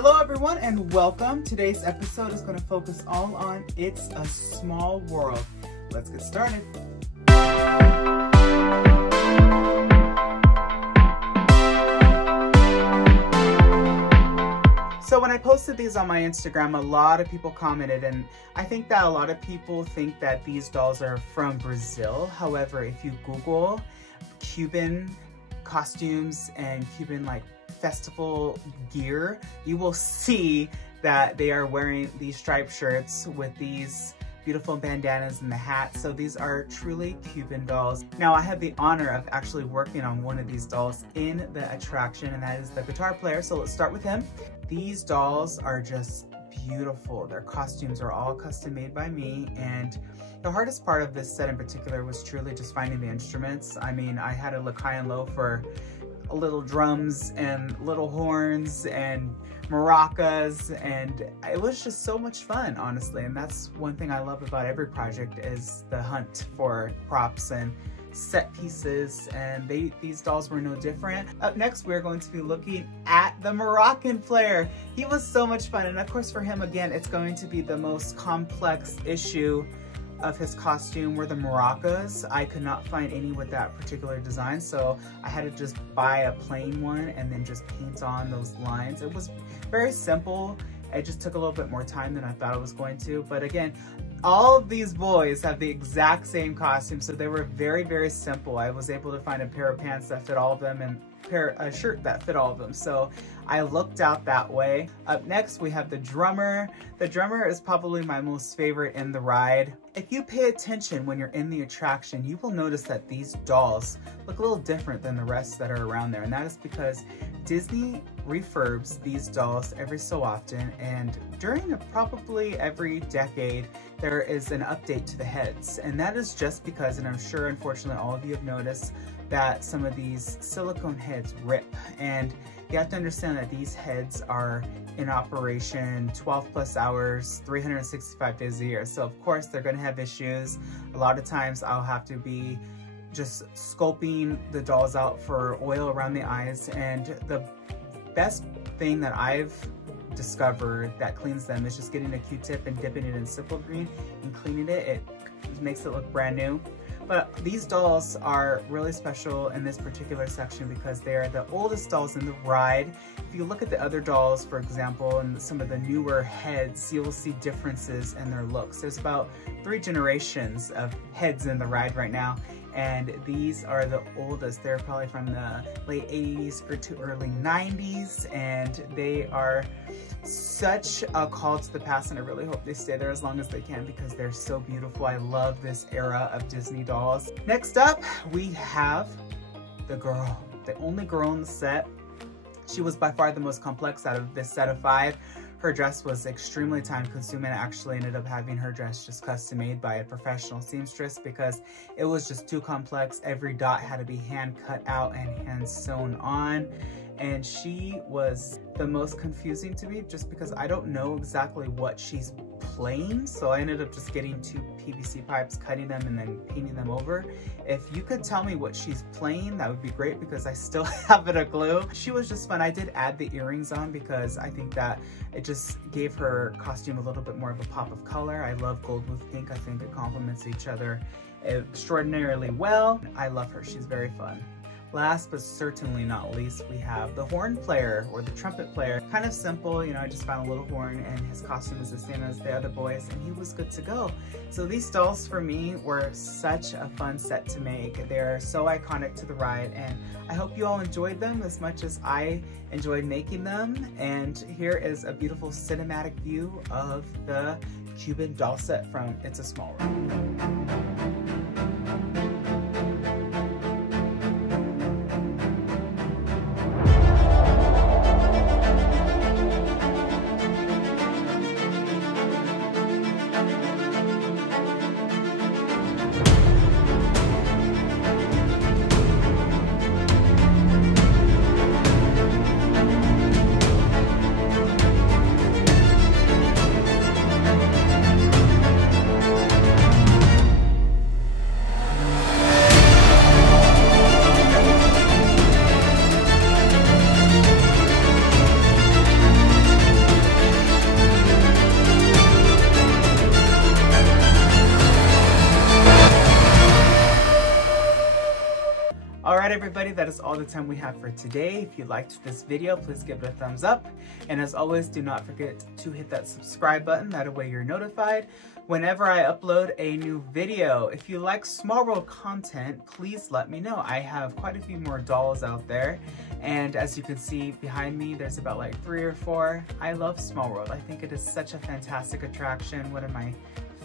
Hello everyone and welcome. Today's episode is going to focus all on It's a Small World. Let's get started. So when I posted these on my Instagram, a lot of people commented, and I think that a lot of people think that these dolls are from Brazil. However, if you Google Cuban costumes and Cuban festival gear, you will see that they are wearing these striped shirts with these beautiful bandanas and the hats. So these are truly Cuban dolls. Now I had the honor of actually working on one of these dolls in the attraction, and that is the guitar player. So let's start with him. These dolls are just beautiful. Their costumes are all custom made by me, and the hardest part of this set in particular was truly just finding the instruments. I mean, I had to look high and low for little drums and little horns and maracas, and it was just so much fun, honestly. And that's one thing I love about every project is the hunt for props and set pieces, and these dolls were no different. Up next, we're going to be looking at the Moroccan Player. He was so much fun, and of course for him, again, it's going to be the most complex issue of his costume were the maracas. I could not find any with that particular design, so I had to just buy a plain one and then just paint on those lines. It was very simple. It just took a little bit more time than I thought it was going to, but again, all of these boys have the exact same costume, so they were very, very simple. I was able to find a pair of pants that fit all of them and a shirt that fit all of them, so I looked out that way. Up next, we have the drummer. The drummer is probably my most favorite in the ride. If you pay attention when you're in the attraction, you will notice that these dolls look a little different than the rest that are around there, and that is because Disney refurbs these dolls every so often, and during probably every decade, there is an update to the heads, and that is just because, and I'm sure unfortunately all of you have noticed, that some of these silicone heads rip, and you have to understand that these heads are in operation 12 plus hours, 365 days a year. So of course they're gonna have issues. A lot of times I'll have to be just scoping the dolls out for oil around the eyes, and the best thing that I've discovered that cleans them is just getting a Q-tip and dipping it in Simple Green and cleaning it. It makes it look brand new. But these dolls are really special in this particular section because they are the oldest dolls in the ride. If you look at the other dolls, for example, and some of the newer heads, you will see differences in their looks. There's about 3 generations of heads in the ride right now, and these are the oldest. They're probably from the late 80s or to early 90s, and they are such a call to the past, and I really hope they stay there as long as they can because they're so beautiful. I love this era of Disney dolls. Next up, we have the girl, the only girl in the set. She was by far the most complex out of this set of 5. Her dress was extremely time consuming. I actually ended up having her dress just custom made by a professional seamstress because it was just too complex. Every dot had to be hand cut out and hand sewn on. And she was the most confusing to me just because I don't know exactly what she's playing. So I ended up just getting 2 PVC pipes, cutting them, and then painting them over. If you could tell me what she's playing, that would be great because I still haven't a clue. She was just fun. I did add the earrings on because I think that it just gave her costume a little bit more of a pop of color. I love gold with pink. I think it complements each other extraordinarily well. I love her. She's very fun. Last but certainly not least, we have the horn player or the trumpet player. Kind of simple, you know, I just found a little horn and his costume is the same as the other boys and he was good to go. So these dolls for me were such a fun set to make. They're so iconic to the ride, and I hope you all enjoyed them as much as I enjoyed making them. And here is a beautiful cinematic view of the Cuban doll set from It's a Small World. Alright everybody, that is all the time we have for today. If you liked this video, please give it a thumbs up. And as always, do not forget to hit that subscribe button. That way you're notified whenever I upload a new video. If you like Small World content, please let me know. I have quite a few more dolls out there. And as you can see behind me, there's about like 3 or 4. I love Small World. I think it is such a fantastic attraction. One of my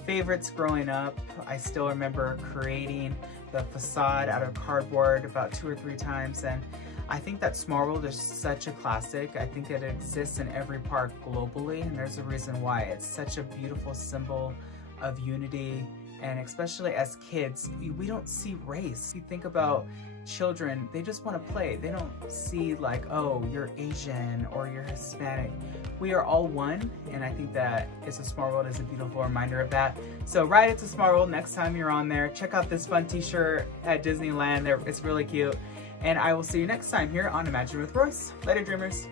favorites growing up. I still remember creating the facade out of cardboard about 2 or 3 times, and I think that Small World is such a classic. I think that it exists in every park globally, and there's a reason why. It's such a beautiful symbol of unity, and especially as kids, we don't see race. You think about children, they just want to play. They don't see like, oh, you're Asian or you're Hispanic. We are all one, and I think that It's a Small World is a beautiful reminder of that. So ride It's a Small World next time you're on there. Check out this fun t-shirt at Disneyland. It's really cute. And I will see you next time here on Imagine with Royce. Later, dreamers.